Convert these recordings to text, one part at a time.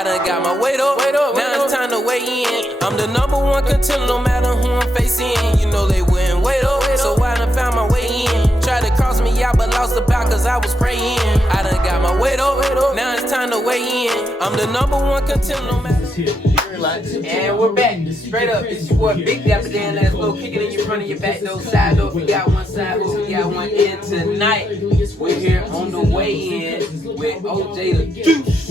I done got my weight up, now it's time to weigh in. I'm the #1 contender, no matter who I'm facing. You know they wouldn't wait up, so I done found my way in. Tried to cross me out, but lost the bout cause I was praying. I done got my weight up, now it's time to weigh in. I'm the #1 contender, no matter. And we're back, straight up. It's your boy Big Dapper Dan Last.Blo, kicking in your front of your back door, side door. We got one side, but we got one in tonight. We're here on the weigh-in with OJ the Juice,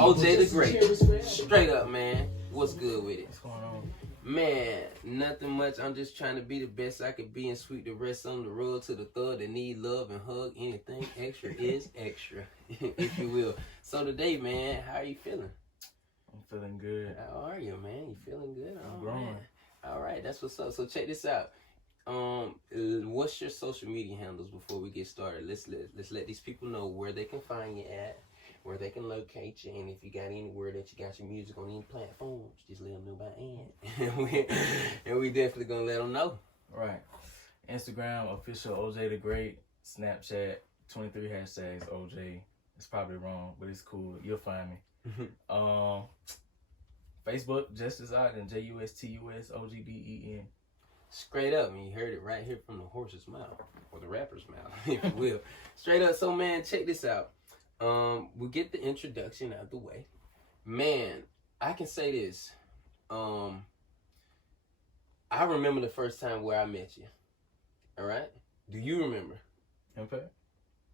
OJ the Great. Straight up, man. What's good with it? What's going on? Man, nothing much. I'm just trying to be the best I could be and sweep the rest on the road to the thug that need love and hug. Anything extra is extra, if you will. So today, man, how are you feeling? I'm feeling good. How are you, man? You feeling good? I'm growing. Man. All right, that's what's up. So check this out. What's your social media handles before we get started? Let's let these people know where they can find you at, where they can locate you, and if you got anywhere that you got your music on any platforms, just let them know by end. and we definitely gonna let them know. Right. Instagram, official OJ the Great. Snapchat, 23 hashtags OJ. It's probably wrong, but it's cool. You'll find me. Facebook, just as odd, and JUSTUSOGBEN. Straight up, and you heard it right here from the horse's mouth, or the rapper's mouth, if you will. Straight up. So, man, check this out. We'll get the introduction out of the way. Man, I can say this. I remember the first time where I met you. All right? Do you remember?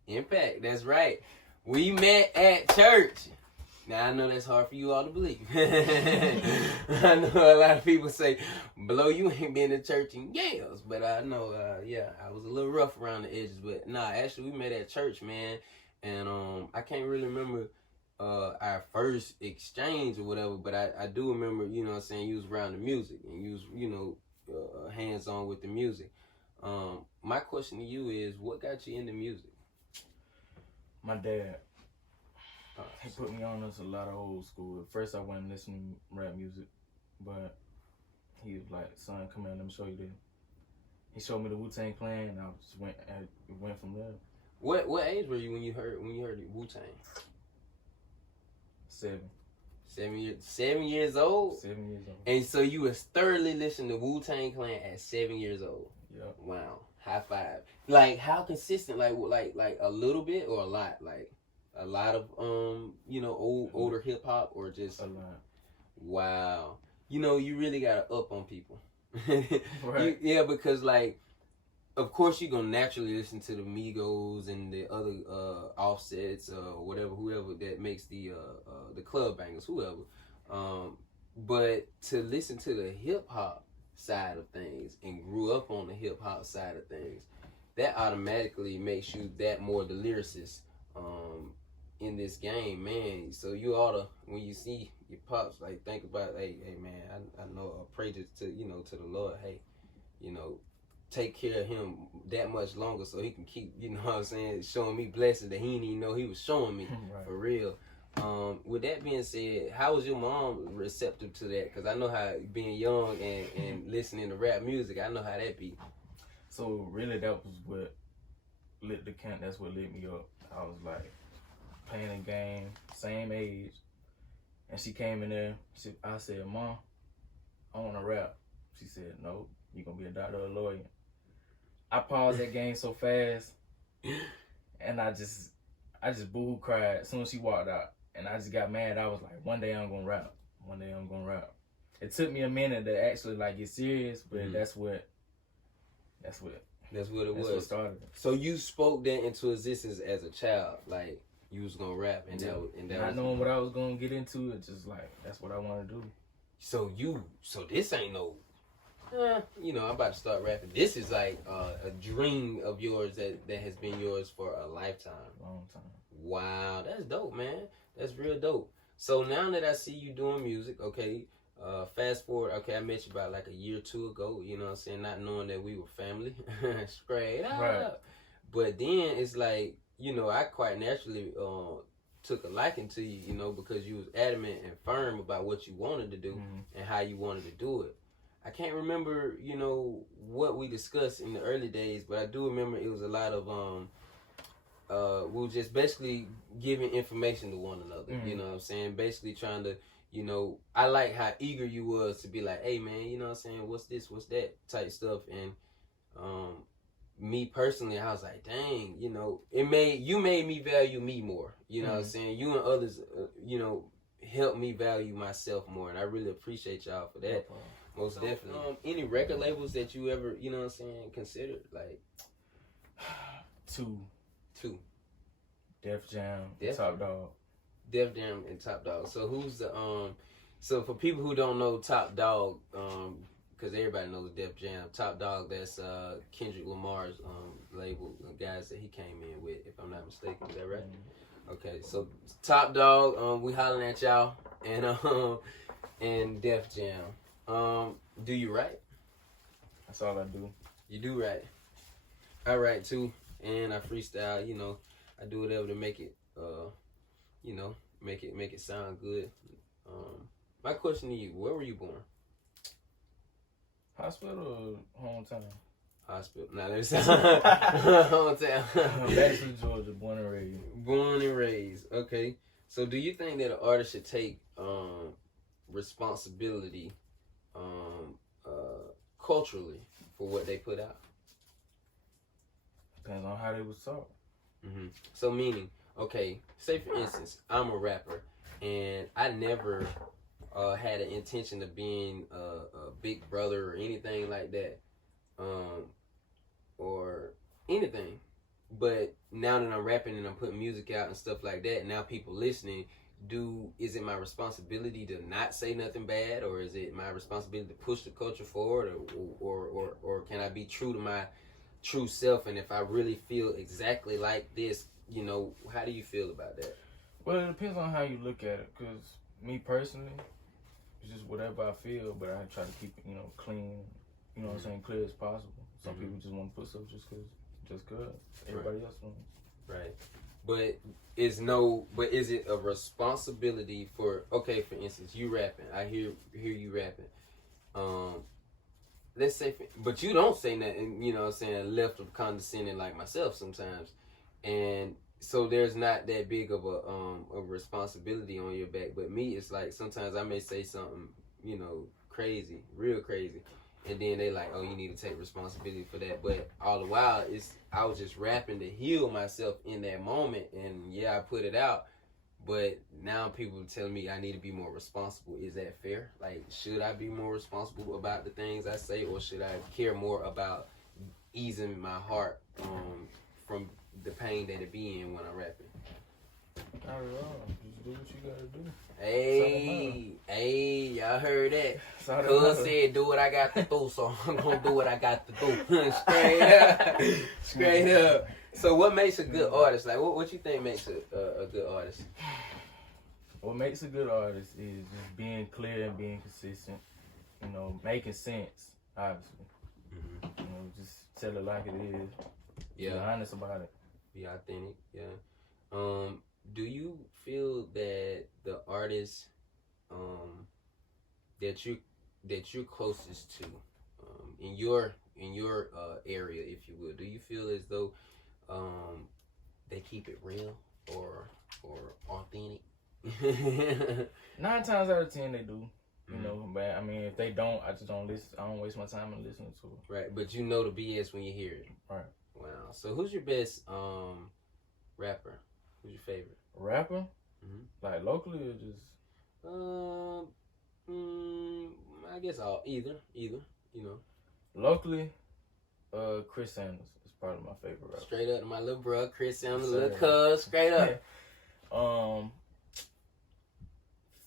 Impact, that's right. We met at church. Now, I know that's hard for you all to believe. I know a lot of people say, Blo, you ain't been to church in years. But I know, yeah, I was a little rough around the edges. But, nah, actually, we met at church, man. And I can't really remember our first exchange or whatever. But I do remember, you know what I'm saying, you was around the music. And you was, you know, hands-on with the music. My question to you is, what got you into music? My dad. He put me on a lot of old school. At first, I wasn't listening to rap music, but he was like, "Son, come here, let me show you this." He showed me the Wu-Tang Clan, and I just went from there. What age were you when you heard the Wu-Tang? 7. 7 years. 7 years old. 7 years old. And so you was thoroughly listening to Wu-Tang Clan at 7 years old. Yep. Wow. High five. Like how consistent? Like a little bit or a lot? Like a lot of you know, older hip hop or just a lot. Wow. You know, you really gotta up on people. Right. Yeah, because like, of course you're gonna naturally listen to the Migos and the other Offsets, whatever, whoever that makes the club bangers, whoever. But to listen to the hip hop side of things and grew up on the hip hop side of things, that automatically makes you that more the lyricist in this game, man. So you ought to, when you see your pops, like think about, hey man, I know, pray to you know, to the Lord, hey, you know, take care of him that much longer so he can keep, you know what I'm saying, showing me blessings that he didn't even know he was showing me. Right. For real. With that being said, how was your mom receptive to that? Because I know how being young and listening to rap music, I know how that be. So really that was what lit the camp. That's what lit me up. I was like playing a game, same age. And she came in there. I said, "Mom, I want to rap." She said, "No, you're going to be a doctor or a lawyer." I paused that game so fast. And I just boo-hoo cried as soon as she walked out. And I just got mad. I was like, one day I'm going to rap. One day I'm going to rap. It took me a minute to actually like get serious, but that's what it was. That's what started it. So you spoke that into existence as a child, like you was gonna rap, and that not knowing what I was gonna get into. It's just like that's what I want to do. So this ain't no, you know, I'm about to start rapping. This is like a dream of yours that has been yours for a lifetime. Long time. Wow, that's dope, man. That's real dope. So now that I see you doing music, okay. Fast forward, okay, I met you about like a year or two ago, you know what I'm saying, not knowing that we were family, straight up. Right. But then it's like, you know, I quite naturally took a liking to you, you know, because you was adamant and firm about what you wanted to do and how you wanted to do it. I can't remember, you know, what we discussed in the early days, but I do remember it was a lot of we were just basically giving information to one another. Mm-hmm. You know what I'm saying? Basically trying to, you know, I like how eager you was to be like, hey man, you know what I'm saying? What's this? What's that? Type stuff. And me personally, I was like, dang, you know, you made me value me more. You know what I'm saying? You and others, you know, helped me value myself more, and I really appreciate y'all for that. Most definitely. Any record labels that you ever, you know what I'm saying, considered? Like Two. Def Jam, Top Dog. Def Jam and Top Dog. So who's the so for people who don't know Top Dog, because everybody knows Def Jam, Top Dog, that's Kendrick Lamar's label, the guys that he came in with, if I'm not mistaken. Is that right? Mm-hmm. Okay, so Top Dog, we hollering at y'all, and Def Jam. Do you write? That's all I do. You do write. I write too, and I freestyle. You know, I do whatever to make it, you know, make it sound good. My question to you: where were you born? Hospital or hometown? Hospital. Nah, there's hometown. Baxley, Georgia, born and raised. Born and raised. Okay. So, do you think that an artist should take responsibility, culturally, for what they put out? Depends on how they was taught. Mm-hmm. So, meaning, okay, say for instance, I'm a rapper, and I never had an intention of being a big brother or anything like that, or anything. But now that I'm rapping and I'm putting music out and stuff like that, now people listening, is it my responsibility to not say nothing bad, or is it my responsibility to push the culture forward, or can I be true to my true self? And if I really feel exactly like this, you know, how do you feel about that? Well, it depends on how you look at it, because me personally, it's just whatever I feel, but I try to keep it, you know, clean, you know what I'm saying, clear as possible. Some people just want to put stuff just cause everybody else wants. Right. But is it a responsibility for, okay, for instance, you rapping, I hear you rapping, let's say, but you don't say nothing, you know what I'm saying, left of condescending like myself sometimes, and so there's not that big of a responsibility on your back. But me, it's like sometimes I may say something, you know, crazy, real crazy, and then they like, oh, you need to take responsibility for that. But all the while, I was just rapping to heal myself in that moment, and yeah, I put it out. But now people telling me I need to be more responsible. Is that fair? Like, should I be more responsible about the things I say, or should I care more about easing my heart from the pain that it be in when I'm rapping? Not at all. Just do what you gotta do. Hey, y'all heard that? Cuz said, do what I got to do, so I'm gonna do what I got to do. Straight up. So what makes a good artist? Like, what you think makes a good artist? What makes a good artist is just being clear and being consistent. You know, making sense, obviously. Mm-hmm. You know, just tell it like it is. Yeah. Be honest about it. Be authentic, yeah. Do you feel that the artists that you're closest to in your area, if you will, do you feel as though they keep it real or authentic? 9 times out of 10 they do. You know, but I mean, if they don't, I just don't listen. I don't waste my time in listening to it. Right, but you know the BS when you hear it. Right. Wow. So who's your best rapper? Who's your favorite rapper? Like locally or just? I guess either. You know. Locally, Chris Sanders is probably my favorite rapper. Straight up to my little bro, Chris Sanders, little cuz, straight up.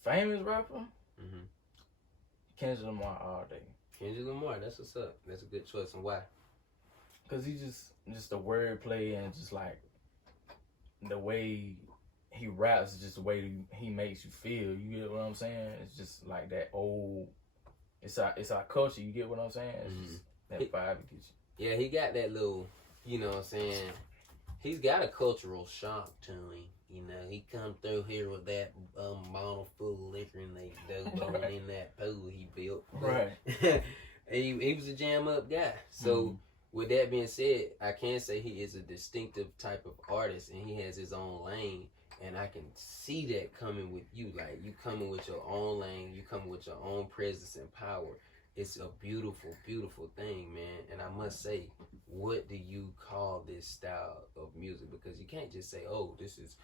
Famous rapper? Kendrick Lamar all day. Kendrick Lamar, that's what's up. That's a good choice. And why? Cause he just the wordplay and just like the way he raps, just the way he makes you feel. You get what I'm saying? It's just like that old. It's our culture. You get what I'm saying? It's just that vibe it gets you. Yeah, he got that little. You know what I'm saying? He's got a cultural shock to him. You know, he come through here with that bottle full of liquor and they dove in that pool he built. Right. he was a jam up guy. So with that being said, I can say he is a distinctive type of artist, and he has his own lane. And I can see that coming with you. Like, you coming with your own lane, you coming with your own presence and power. It's a beautiful, beautiful thing, man. And I must say, what do you call this style of music? Because you can't just say, oh, this is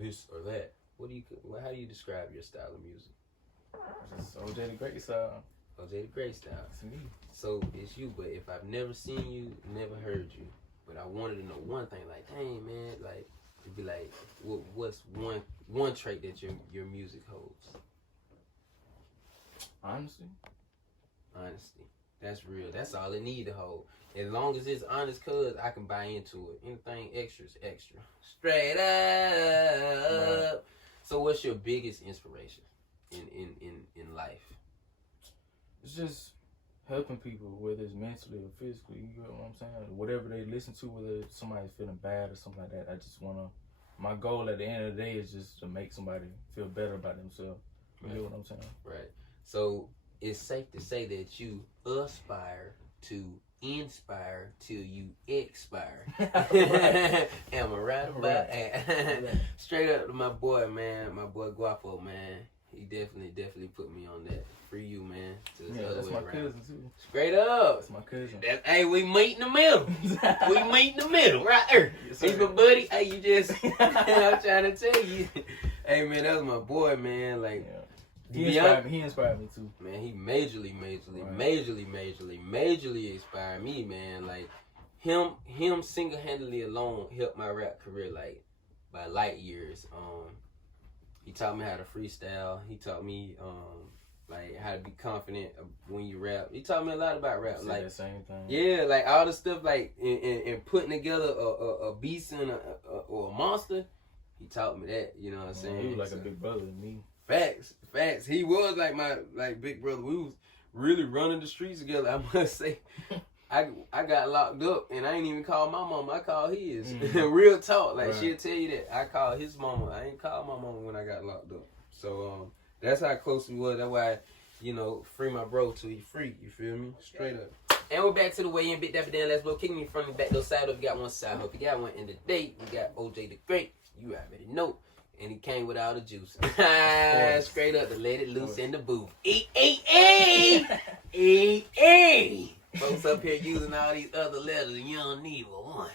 this or that. How do you describe your style of music? It's OJ the Great style. OJ the Great style. It's me. So it's you, but if I've never seen you, never heard you, but I wanted to know one thing, like, dang, man, like, it'd be like, what's one trait that your music holds? Honestly. Honesty. That's real. That's all it need to hold. As long as it's honest, cuz I can buy into it. Anything extra is extra. Straight up. Right. So what's your biggest inspiration in life? It's just helping people, whether it's mentally or physically, you know what I'm saying? Whatever they listen to, whether somebody's feeling bad or something like that, I just wanna, my goal at the end of the day is just to make somebody feel better about themselves. You know what I'm saying? Right. So it's safe to say that you aspire to inspire till you expire. Am I right about that? Straight up to my boy, man, my boy Guapo, man. He definitely put me on that. Free you, man. That's my cousin too. Straight up. That's my cousin. Hey, we meet in the middle. We meet in the middle, right there. Yes, he's my buddy. Hey, you just, I'm trying to tell you. Hey, man, that was my boy, man. Like, yeah. He inspired me too. Man, he majorly inspired me, man. Like, him single-handedly alone helped my rap career, like, by light years. He taught me how to freestyle. He taught me, like, how to be confident when you rap. He taught me a lot about rap. Like, that same thing. Yeah, like, all the stuff, like, in putting together a beast and or a monster. He taught me that, you know what I'm saying? He was like a big brother to me. Facts. He was like my big brother. We was really running the streets together. I must say, I got locked up and I ain't even call my mama. I called his. Real talk. Like, she'll tell you that I called his mama. I ain't called my mama when I got locked up. So that's how close we was. That's why, you know, free my bro till he free. You feel me? Straight up. And we're back to the WeighIn. Big Dapper Dan, Last.Blo. Kicking me from the back door side up. We got one side up. We got one in the date. We got OJ the Great. You already know. And he came with all the juice. Straight up to let it loose in the booth. Folks up here using all these other letters and you don't need one.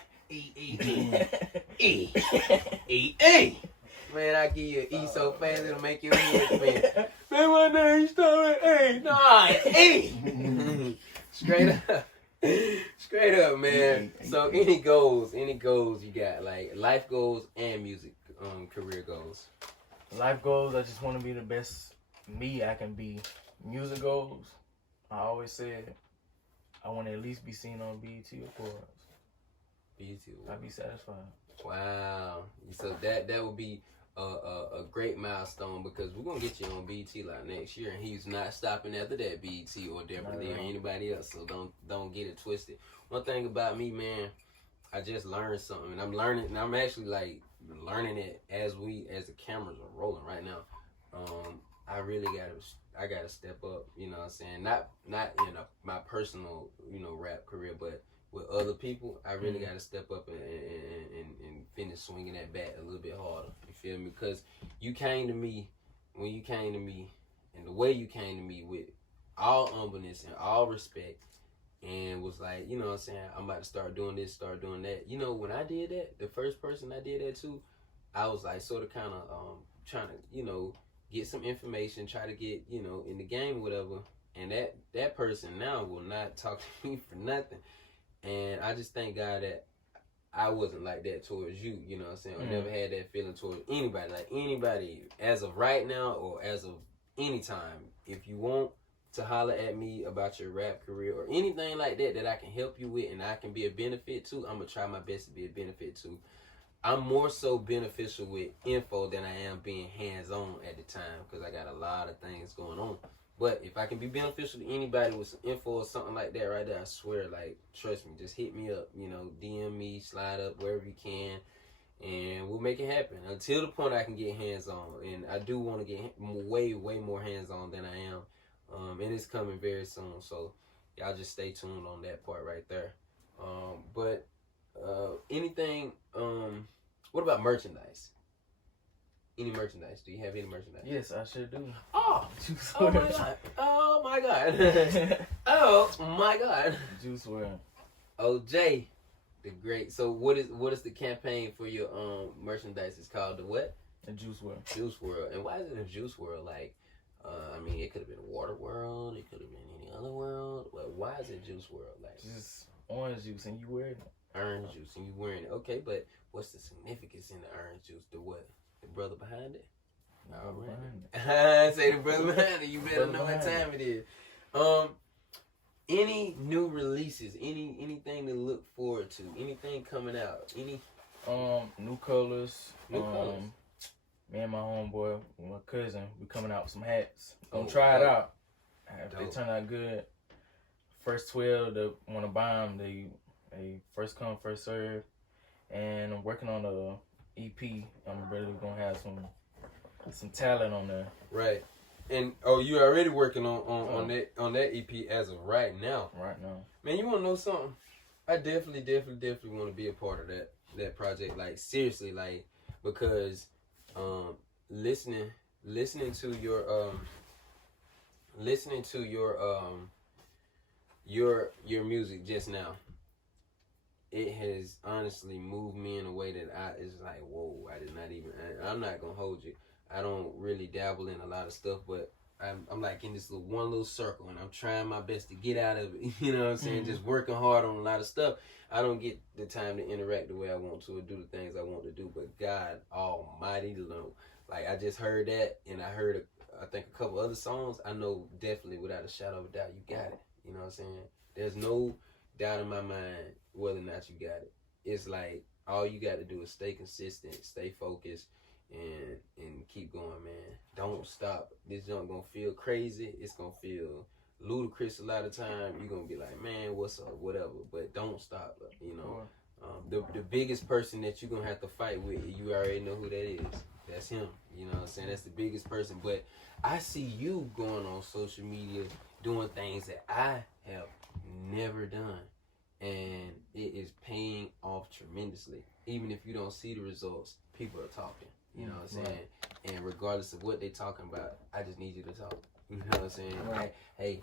Man, I give you an E so fast it'll make your head spin. Man, my name started A. No, it's E. Straight up, man. So any goals you got, like life goals and music career goals? Life goals, I just want to be the best me I can be. Music goals, I always said I want to at least be seen on BET Awards. BET Awards. I'd be satisfied. Wow. So that would be a great milestone because we're gonna get you on BET like next year, and he's not stopping after that BET or definitely or anybody else. So don't get it twisted. One thing about me, man, I just learned something, and I'm learning, and I'm actually like learning it as the cameras are rolling right now. I really gotta step up, you know what I'm saying? Not in my personal, you know, rap career, but with other people, I really gotta step up and finish swinging that bat a little bit harder. You feel me? Because when you came to me, and the way you came to me with all humbleness and all respect, and was like, you know what I'm saying, I'm about to start doing this, start doing that. You know, when I did that, the first person I did that to, I was like sort of kind of trying to, you know, get some information, try to get, you know, in the game or whatever. And that person now will not talk to me for nothing. And I just thank God that I wasn't like that towards you, you know what I'm saying? I never had that feeling towards anybody. Like anybody, as of right now or as of any time, if you want to holler at me about your rap career or anything like that I can help you with and I can be a benefit to, I'm going to try my best to be a benefit to. I'm more so beneficial with info than I am being hands-on at the time because I got a lot of things going on. But if I can be beneficial to anybody with some info or something like that right there, I swear, like, trust me, just hit me up, you know, DM me, slide up wherever you can, and we'll make it happen until the point I can get hands-on. And I do want to get way more hands-on than I am. And it's coming very soon, so y'all just stay tuned on that part right there. But anything. What about merchandise? Any merchandise? Do you have any merchandise? Yes, I sure do. Oh, Juice oh my WRLD. god! Oh my god! Oh my god! Juice WRLD. OJ, the great. So what is the campaign for your merchandise? It's called the what? The Juice WRLD. Juice WRLD. And why is it a Juice WRLD? Like, I mean, it could have been Water World. It could have been any other world. But why is it Juice WRLD? Like, Just orange juice, and you wear it. orange juice, and you wearing it. Okay, but what's the significance in the orange juice? The what? The brother behind it? All right. Say the brother behind it. You better know what time it is. Any new releases? Anything to look forward to? Anything coming out? Any New colors. new colors? Me and my homeboy, my cousin, we coming out with some hats. Gonna Oh, try it dope. out. If Dope. they turn out good, first 12 that want to buy them, they first come, first serve. And I'm working on a EP. I'm really gonna have some talent on there. Right. And you already working on that EP as of right now. Right now. Man, you want to know something? I definitely want to be a part of that project. Like, seriously, like, because listening to your music just now, it has honestly moved me in a way that it's like, whoa, I'm not gonna hold you. I don't really dabble in a lot of stuff, but I'm like in this one little circle, and I'm trying my best to get out of it. You know what I'm saying? Mm-hmm. Just working hard on a lot of stuff. I don't get the time to interact the way I want to or do the things I want to do, but God Almighty know. Like, I just heard that, and I heard, I think, a couple other songs. I know definitely, without a shadow of a doubt, you got it. You know what I'm saying? There's no doubt in my mind whether or not you got it. It's like, all you got to do is stay consistent, stay focused, and keep going, man. Don't stop. This junk gonna feel crazy. It's gonna feel ludicrous a lot of time. You're gonna be like, man, what's up, whatever. But don't stop, you know. The biggest person that you're gonna have to fight with, you already know who that is. That's him. You know what I'm saying? That's the biggest person. But I see you going on social media doing things that I have never done. And it is paying off tremendously. Even if you don't see the results, people are talking. You know what I'm saying? Right. And regardless of what they're talking about, I just need you to talk. You know what I'm saying? Right. Hey,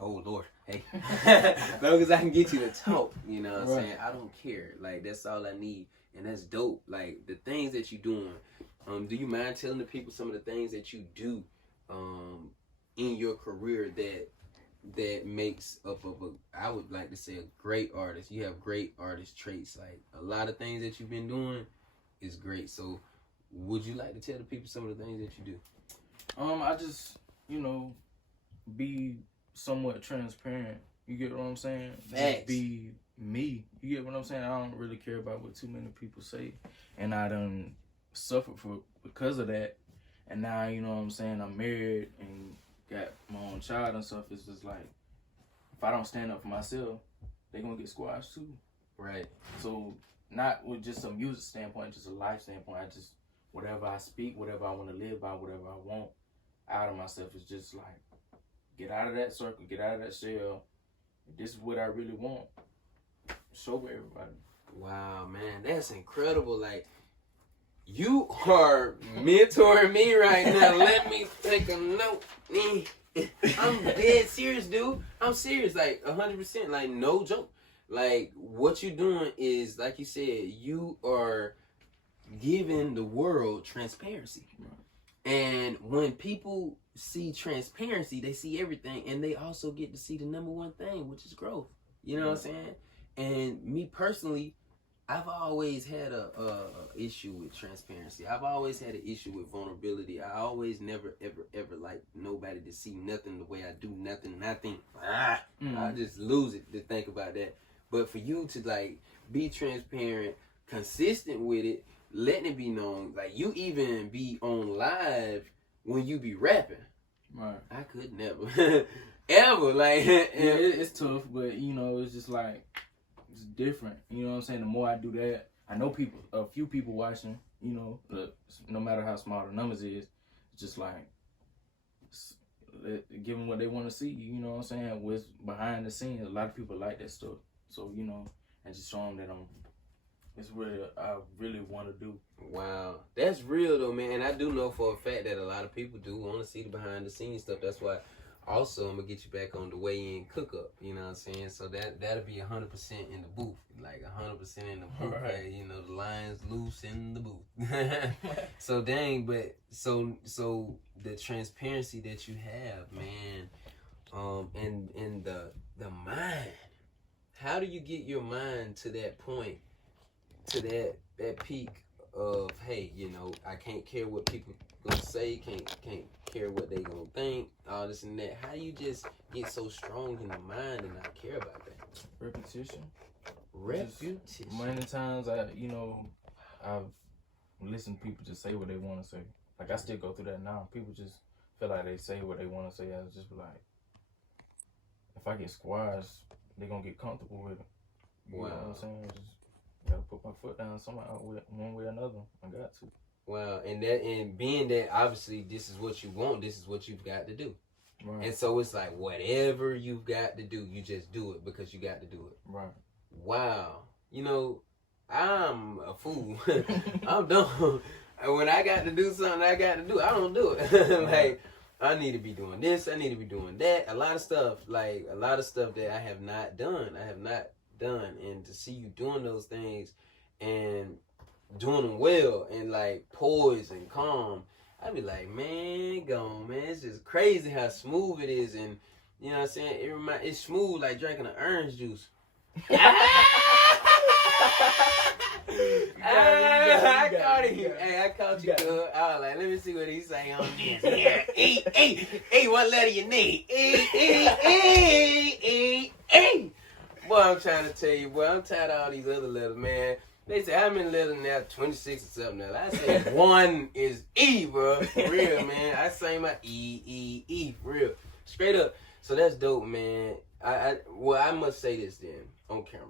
oh Lord, hey. As long as I can get you to talk, you know what I'm saying? I don't care. Like, that's all I need. And that's dope. Like, the things that you're doing, do you mind telling the people some of the things that you do in your career that makes up of I would like to say, a great artist? You have great artist traits. Like, a lot of things that you've been doing is great. So would you like to tell the people some of the things that you do? I just, be somewhat transparent. You get what I'm saying? Facts. Just be me. You get what I'm saying? I don't really care about what too many people say. And I done suffered because of that. And now, you know what I'm saying, I'm married and got my own child and stuff. It's just like, if I don't stand up for myself, they're going to get squashed too. Right. So, not with just a music standpoint, just a life standpoint. I just, whatever I speak, whatever I want to live by, whatever I want out of myself, is just like, get out of that circle, get out of that shell. This is what I really want. Show everybody. Wow, man, that's incredible. Like, you are mentoring me right now. Let me take a note. I'm dead serious, dude. I'm serious, like 100%, like no joke. Like, what you're doing is, like you said, you are giving the world transparency. And when people see transparency, they see everything, and they also get to see the number one thing, which is growth. You know what I'm saying? And me personally, I've always had a issue with transparency. I've always had an issue with vulnerability. I always never, ever like nobody to see nothing the way I do nothing. I just lose it to think about that. But for you to like be transparent, consistent with it, letting it be known, like you even be on live when you be rapping. Right. I could never, ever like. It's tough, but it's just like, it's different. You know what I'm saying? The more I do that, I know a few people watching, no matter how small the numbers is, it's just like, give them what they want to see. You know what I'm saying? What's behind the scenes. A lot of people like that stuff. So you know, and just show them that it's really I really want to do. Wow, that's real though, man. And I do know for a fact that a lot of people do want to see the behind the scenes stuff. That's why. Also, I'm gonna get you back on the WeighIn cook up. You know what I'm saying? So that'll be 100% in the booth, like 100% in the booth. Right. You know, the lion's loose in the booth. So dang, but so the transparency that you have, man, and the mind. How do you get your mind to that point, to that peak of, hey, you know, I can't care what people gonna say, can't care what they gonna think, all this and that. How you just get so strong in the mind and not care about that? Repetition. Many times I've listened to people just say what they want to say. Like I still go through that now. People just feel like they say what they want to say. I was just like, if I get squashed, they gonna get comfortable with it. You know what I'm saying? Just gotta put my foot down somehow, one way or another. I got to. Wow, and being that obviously this is what you want, this is what you've got to do. Right. And so it's like whatever you've got to do, you just do it because you got to do it. Right. Wow. You know, I'm a fool. I'm dumb. When I got to do something I got to do, I don't do it. Like, I need to be doing this, I need to be doing that. A lot of stuff that I have not done. And to see you doing those things and doing them well and like poised and calm, I'd be like, man, go on, man. It's just crazy how smooth it is, and you know what I'm saying. It's smooth like drinking an orange juice. I caught you, good. I was like, let me see what he's saying on this. Yeah, E, what letter you need? E. Boy, I'm trying to tell you, boy, I'm tired of all these other letters, man. They say, how many letters now? 26 or something now. I said, one is E, bro. For real, man. I say my E, for real. Straight up. So that's dope, man. I must say this then, on camera.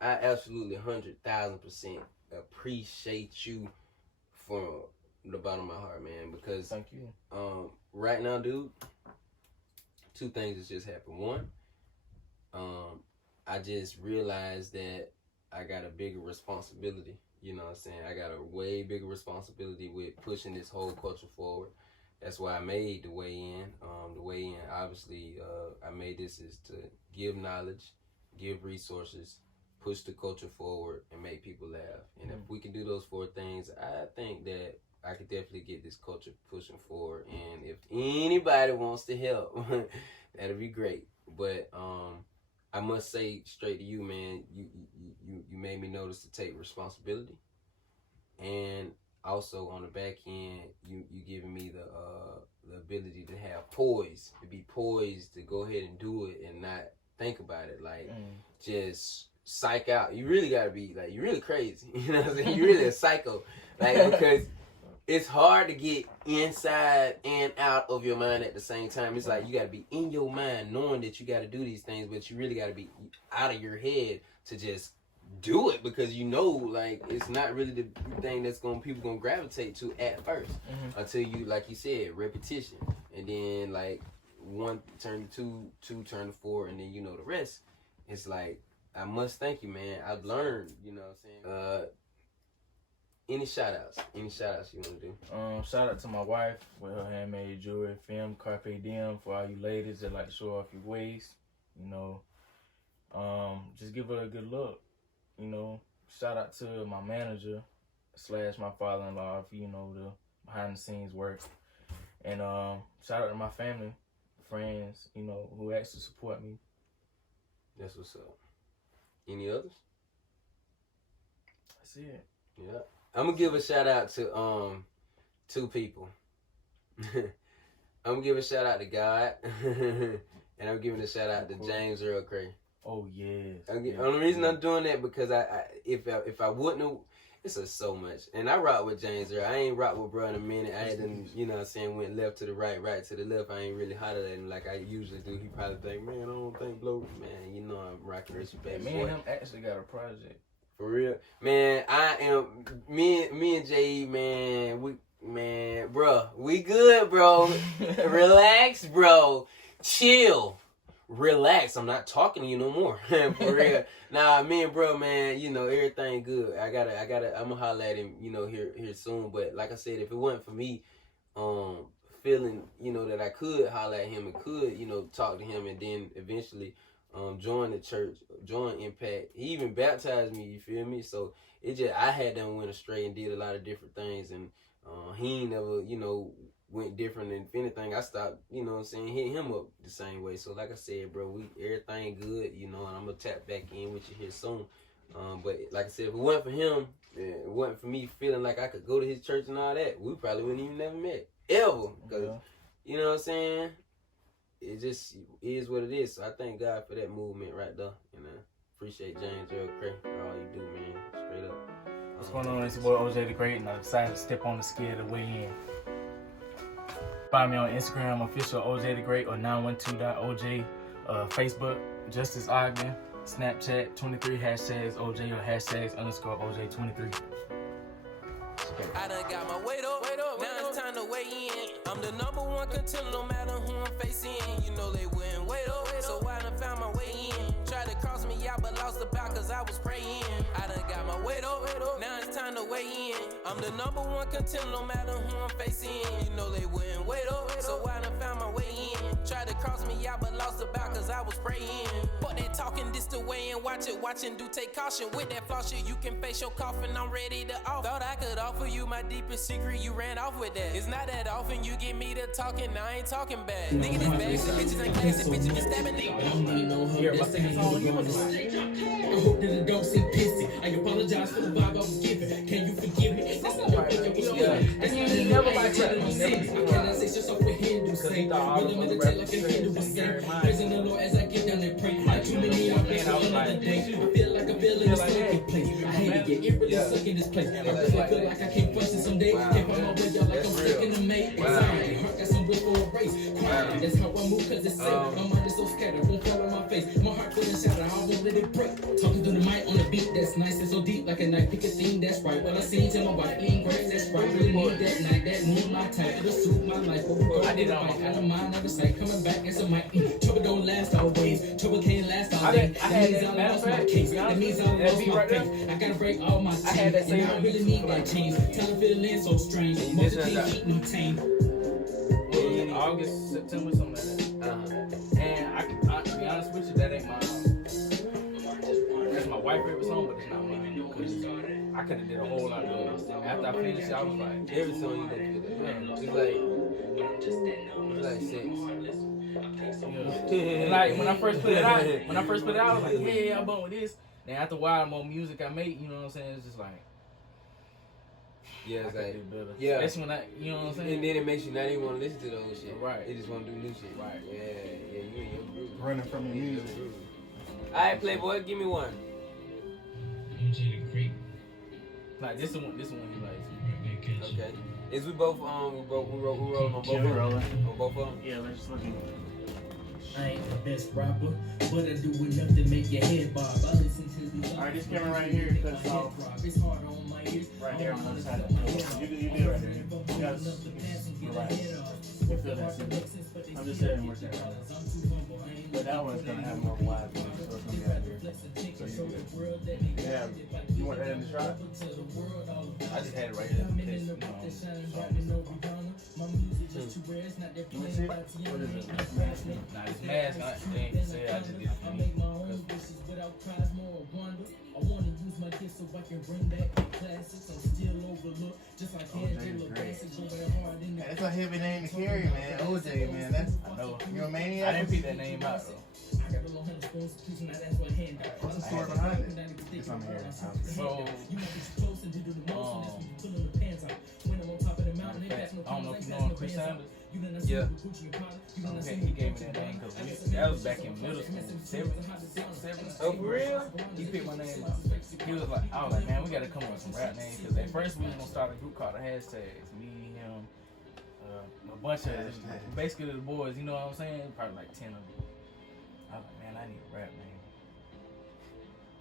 I absolutely 100,000% appreciate you from the bottom of my heart, man. Because thank you. Right now, dude, two things has just happened. One, I just realized that I got a bigger responsibility. You know what I'm saying? I got a way bigger responsibility with pushing this whole culture forward. That's why I made the WeighIn. The WeighIn, obviously, I made this is to give knowledge, give resources, push the culture forward, and make people laugh. And if we can do those four things, I think that I could definitely get this culture pushing forward. And if anybody wants to help, that'd be great. But I must say straight to you, man, you made me notice to take responsibility. And also on the back end, you giving me the ability to have poise, to be poised, to go ahead and do it and not think about it. Like, just psych out. You really gotta be, like, you're really crazy. You know what I'm saying? You're really a psycho. Like, because it's hard to get inside and out of your mind at the same time. It's like you got to be in your mind knowing that you got to do these things, but you really got to be out of your head to just do it, because you know, like, it's not really the thing that's people gonna gravitate to at first, until you, like you said, repetition, and then like 1 turn to 2 turn to 4, and then you know the rest. It's like, I must thank you, man. I've learned, you know what I'm saying. Any shout outs you want to do? Shout out to my wife with her handmade jewelry, Femme Carpe Diem, for all you ladies that like to show off your waist. You know, just give her a good look. You know, shout out to my manager / my father-in-law for, you know, the behind the scenes work. And shout out to my family, friends, you know, who actually support me. That's what's up. Any others? That's it. Yeah. I'm gonna give a shout out to 2 people. I'm gonna give a shout out to God, and I'm giving a shout out to James Earl Cray. Oh yes. Only reason I'm doing that because if I wouldn't have, it's so much. And I rock with James Earl. I ain't rock with bro in a minute. I didn't, you know what I'm saying, went left to the right, right to the left. I ain't really hotter than him like I usually do. He probably think, man, I don't think Blow. Man, you know I'm rocking with you, baby. Me and him actually got a project. For real, man. I am me and Jay, man. Man, bro, we good, bro. Relax, bro. Chill. Relax. I'm not talking to you no more. For real. Nah, me and bro, man, you know, everything good. I'm gonna holler at him, you know, here soon. But like I said, if it wasn't for me, feeling, you know, that I could holler at him and could, you know, talk to him and then eventually join the church, join Impact. He even baptized me, you feel me? So it just, I had done went astray and did a lot of different things, and he ain't never, you know, went different. And if anything, I stopped, you know what I'm saying, hitting him up the same way. So like I said, bro, everything good, you know, and I'm gonna tap back in with you here soon. But like I said, if it wasn't for him, it wasn't for me feeling like I could go to his church and all that, we probably wouldn't even never met. Ever. Because, you know what I'm saying? It just is what it is. So I thank God for that movement right there. And I appreciate James Earl Cray for all you do, man. Straight up. What's going on? It's your boy OJ the Great, and I decided to step on the scale to weigh in. Find me on Instagram, official OJ the Great, or 912.OJ. Facebook, Justice Ogden. Snapchat, 23 hashtags OJ or hashtags _OJ23. I done got my weight up, now it's time to weigh in. I'm the number one contender, no matter who I'm facing. You know they wouldn't wait up, so I done found my way in. Tried to cross me out, but lost the bout cause I was praying. I done got my weight up, now it's time to weigh in. I'm the number one contender, no matter who I'm facing. You know they wouldn't wait up, so I done found my way in. Tried to cross me out, but lost the bout cause I was praying. But they talking this the way and watch and do take caution. With that flaw shit, you can face your coffin, I'm ready to off. Thought I could offer you my deepest secret, you ran off with that. It's not that often you get me to talking, I ain't talking bad. Nigga, this bad shit, bitches ain't classy, bitches be stabbing niggas. I hope that it don't seem pissy. I apologize for the vibe I was giving. Can you forgive me? That's not the way I was feeling. That's not the way I tell my sins. I cannot say just off what Hindu say. Will I meditate like a Hindu was saying? Praising the Lord as I get down and pray. Like too many I've been for another day. I feel like I feel in this fucking place. I hate it, it really suck in this place. I really feel like I can't function someday. Can't find my way out like I'm stuck in the maze. Anxiety, heart got some will for a race. Quietly, that's how I move cause it's safe. My mind is so scattered, won't fall on my face. My heart couldn't shatter, I won't let it break. Talking through the mic on a beat that's nice and so deep like a knife. Pick a theme, that's right. What I seen, tell my wife, lean grace, that's right. Really need that night, that moonlight time. It'll suit my life. But we go I did all out of mind, out of sight. Coming back as a mic. Trouble don't last always. Trouble can't last all day. That means I lost my case. That means I lost my faith. I gotta break all my chains. And I really need that change. Tell the feeling so strange. Most of can't keep me tame. August, September, something like that. And I to be honest with you, that ain't my that's my wife's favorite song, but it's not mine. Cause I could have did a whole lot of this. After I finished, I was like, Every song you go through that. It's like sex. yeah. Like when I first put it out, I was like, yeah, I bump with this. Then after a while, the more music I make, you know what I'm saying? It's just like, yeah, it's like, yeah. That's when you know what I'm saying? And then it makes you not even want to listen to the old shit. Right. You just want to do new shit. Right. Yeah, you in your groove. Running from the music. Alright, Playboy, give me one. Like this one you like. Okay. Is we both we rolling on both Yeah, we of them? rolling. On both of them? Yeah, let's just look at I ain't the best rapper, but I do enough to make your head bob. I listen to the Alright, this camera right here cuts off it's hard on my ears. right there on the other side of the table. You do it right there. Because you're right. You feel that shit. I'm just saying we're saying. But that one's gonna have more wide so it's gonna be right here. So you do. Yeah. You want that in the shot? I just had it right here. Let me see. What is it? Nah, this mask, I ain't say I just did it for me. I want to use my gifts so I can bring back the classics. I'm still overlooked, just like Angela Bassett going hard in the. That's a heavy name to carry, man. OJ, man. That's I know. you're a I maniac. didn't pick that name out though. I got a little hundred spoons to teach, now that's what hand out. What's the story behind it? It's on here. So, You want to close and do the most, and that's when you pulling the pants out. When I'm on top of the mountain, they pass no I don't know if you know no Chris pants out. Sanders. You done Yeah. Okay, he gave me that name because that was back in middle school, 7, 6, 7, 8. Oh, for real? He picked my name out. He was like, I was like, man, we gotta come up with some rap names because at first we was gonna start a group called the Hashtags. Me, him, a bunch of basically the boys. You know what I'm saying? Probably like 10 of them. I was like, man, I need a rap name.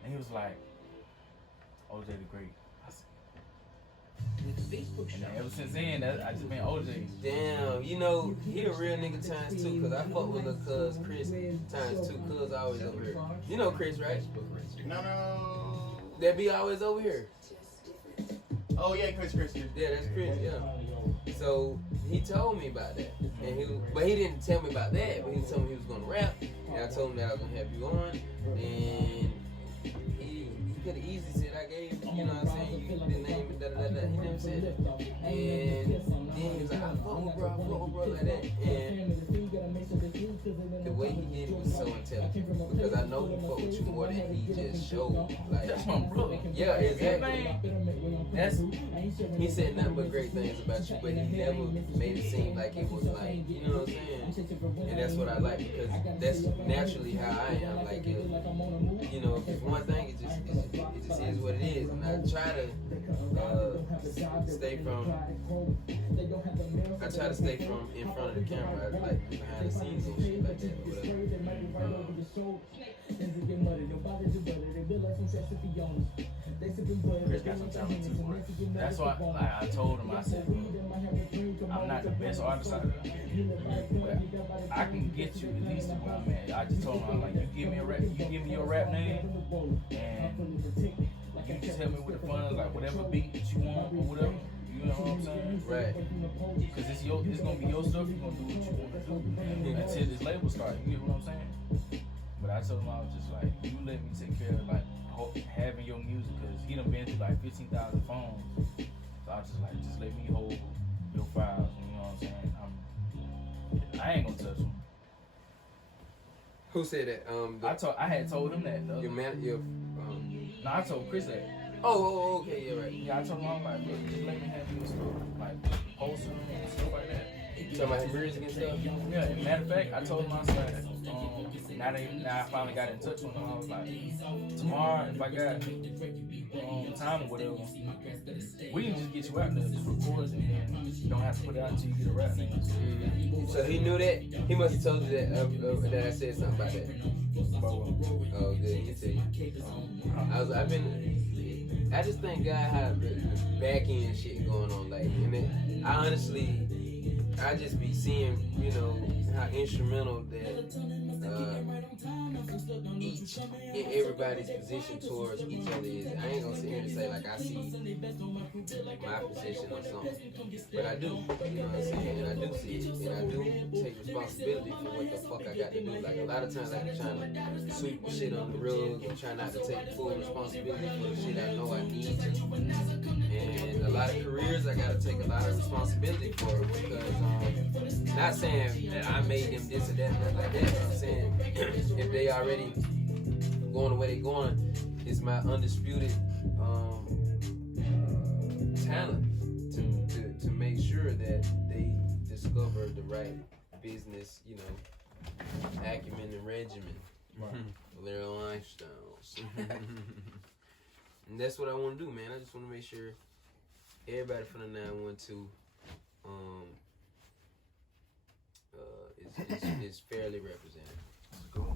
And he was like, OJ the Great. I said, And then ever since then, I just been OJ. Damn, you know, he a real nigga times two, cause I fuck with little cuz Chris times two, cuz always over here. You know Chris, right? No. That be always over here. Oh yeah, Chris. Yeah, that's Chris, yeah. So he told me about that. But he didn't tell me about that, but he told me he was gonna rap. And I told him that I was gonna have you on. And he could have easily said I gave, you know what I'm saying, you the name and da-da-da-da. He never said that. And then he was like, I fuck with bro like that. And the way he did it was so intelligent. Because I know he fuck with you more than he just showed. Like, That's my brother. yeah, exactly. That's He said nothing but great things about you, but he never made it seem like it was like, you know what I'm saying? And that's what I like, because that's naturally how I am. Like, you know, if it's one thing, it just is what it is. And I try to stay from in front of the camera, like behind the scenes and shit like that, or whatever. Chris got some talent too, bro. That's why I told him, I said, I'm not the best artist out there, but I can get you at least to where I'm at. I just told him, I'm like, you give me your rap name, and you just help me with the funds, like whatever beat that you want or whatever. You know what I'm saying? Right. Because it's gonna be your stuff. You're gonna do what you want to do until this label starts. You get what I'm saying? But I told him, I was just like, you let me take care of like having your music, because he done been through like 15,000 phones. So I was just like, just let me hold your files. You know what I'm saying? I ain't gonna touch them. Who said that? I had told him that. Your man, your. No, I told Chris that. Oh, okay, yeah, right. Yeah, I told him, I'm like, look, just let me have your stuff, like posters and stuff like that. You talking about his music and stuff? Yeah, as a matter of fact, I told him, I said, now I finally got in touch with him. I was like, tomorrow, if I got time or whatever, we can just get you out there, just record it, and you don't have to put it out until you get a rap name. Mm-hmm. So he knew that? He must have told you that I said something about that. Oh, good. He tell you. I just thank God how the back end shit going on. Like, and I just be seeing, you know, how instrumental that each and everybody's position towards each other is. I ain't gonna sit here and say like I see my position or something, but I do. You know what I'm saying? And I do see it, and I do take responsibility for what the fuck I got to do. Like a lot of times I be trying to sweep shit under the rug and try not to take full responsibility for the shit I know I need to. And a lot of careers I gotta take a lot of responsibility for, because not saying that I made them this or that, nothing like that. I'm saying if they already going the way they going, it's my undisputed talent to make sure that they discover the right business, you know, acumen and regimen, their lifestyles. And that's what I want to do, man. I just want to make sure everybody from the 912 is fairly represented. Let's go.